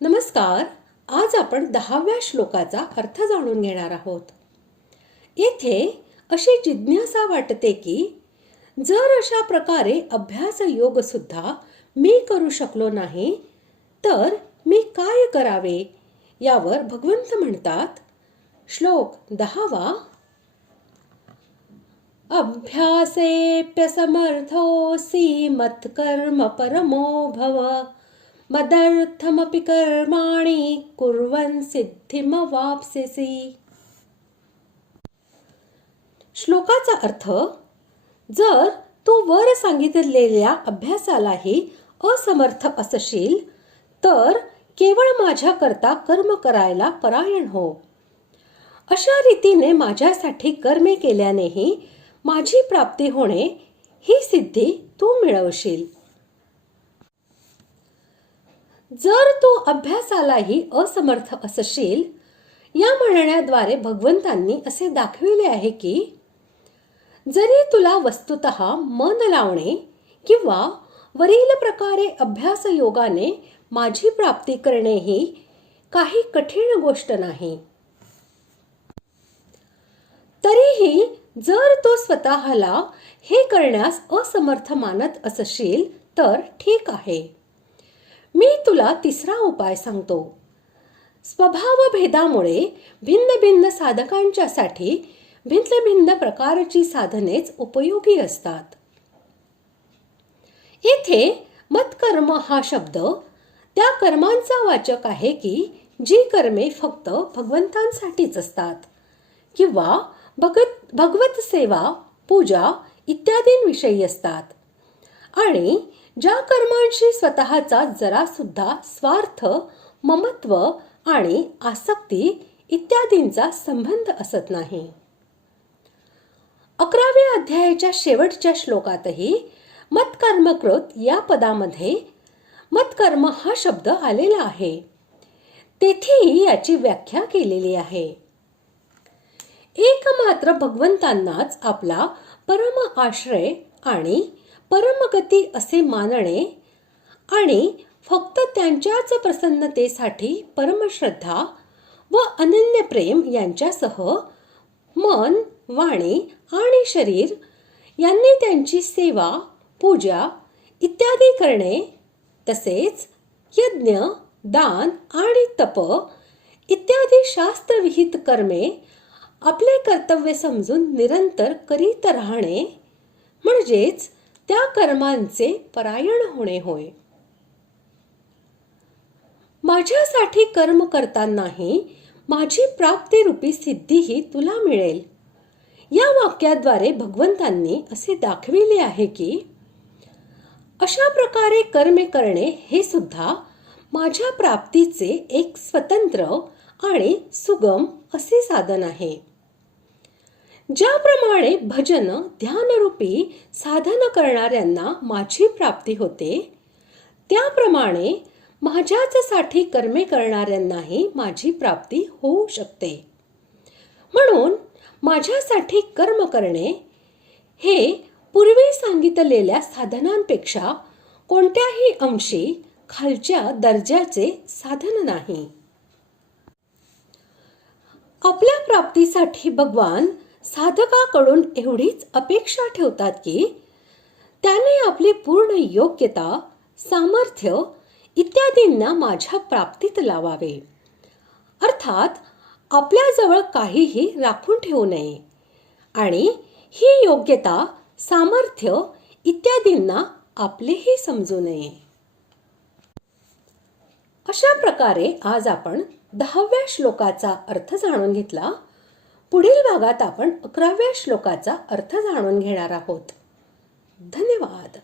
नमस्कार. आज आपण 10व्या श्लोकाचा अर्थ जाणून घेणार आहोत. येथे अशी जिज्ञासा वाटते की जर अशा प्रकारे अभ्यास योग सुद्धा मी करू शकलो नाही तर मी काय करावे. यावर भगवंत म्हणतात. श्लोक 10वा. अभ्यासेऽप्यसमर्थोऽसि मत्कर्म परमो भव मदर्थमपि कर्माणि कुर्वन् सिद्धिमवाप्स्यसि. श्लोकाचा अर्थ, जर तू वर सांगितलेल्या अभ्यासालाही असमर्थ असशील तर केवळ माझ्याकरता कर्म करायला परायण हो. अशा रीतीने माझ्यासाठी कर्मे केल्यानेही माझी प्राप्ती होणे ही सिद्धी तू मिळवशील. जर तू अभ्यासालाही असमर्थ असशील, या म्हणण्याद्वारे भगवंतांनी असे दाखविले आहे की जरी तुला वस्तुतः मन लावणे किंवा वरील प्रकारे अभ्यास योगाने माझी प्राप्ती करणे ही काही कठीण गोष्ट नाही, तरीही जर तू स्वतःला हे करण्यास असमर्थ मानत असशील तर ठीक आहे. मी तुला तिसरा उपाय सांगतो. स्वभाव भेदामुळे भिन्न भिन्न साधकांच्यासाठी भिन्न भिन्न प्रकारची साधनेच उपयोगी असतात. येथे मत्कर्म हा शब्द त्या कर्मांचा वाचक आहे की जी कर्मे फक्त भगवंतांसाठीच असतात किंवा भगवत सेवा, पूजा इत्यादींविषयी असतात आणि ज्या कर्मांशी स्वतःचा जरा सुद्धा स्वार्थ, ममत्व आणि आसक्ती इत्यादींचा संबंध असत नाही. 11व्या अध्यायाच्या शेवटच्या श्लोकातही मत्कर्मकृत या पदामध्ये मत्कर्म हा शब्द आलेला आहे. तेथेही याची व्याख्या केलेली आहे. एकमात्र भगवंतांनाच आपला परम आश्रय आणि परमगती असे मानणे आणि फक्त त्यांच्याच प्रसन्नतेसाठी परमश्रद्धा व अनन्य प्रेम यांच्यासह मन, वाणी आणि शरीर यांनी त्यांची सेवा, पूजा इत्यादी करणे, तसेच यज्ञ, दान आणि तप इत्यादी शास्त्रविहित कर्मे आपले कर्तव्य समजून निरंतर करीत राहणे म्हणजेच त्या कर्मांचे परायण होणे होय. माझ्यासाठी कर्म करतानाही माझी प्राप्ती रूपी सिद्धीही तुला मिळेल. या वाक्याद्वारे भगवंतांनी असे दाखविले आहे की अशा प्रकारे कर्मे करणे हे सुद्धा माझ्या प्राप्तीचे एक स्वतंत्र आणि सुगम असे साधन आहे. ज्याप्रमाणे भजन, ध्यानरूपी साधन करणाऱ्यांना माझी प्राप्ती होते, त्याप्रमाणे माझ्याच साठी कर्मे करणाऱ्यांनाही माझी प्राप्ती होऊ शकते. म्हणून माझ्यासाठी कर्म करणे हे पूर्वी सांगितलेल्या साधनांपेक्षा कोणत्याही अंशी खालच्या दर्जाचे साधन नाही. आपल्या प्राप्तीसाठी भगवान साधकाकडून एवढीच अपेक्षा ठेवतात की त्याने आपली पूर्ण योग्यता, सामर्थ्य इत्यादींना माझ्या प्राप्तीत लावावे. अर्थात आपल्याजवळ काहीही राखून ठेवू नये आणि ही योग्यता, सामर्थ्य इत्यादींना आपलेही समजू नये. अशा प्रकारे आज आपण 10व्या श्लोकाचा अर्थ जाणून घेतला. पुढील भागात आपण 11व्या श्लोकाचा अर्थ जाणून घेणार आहोत. धन्यवाद.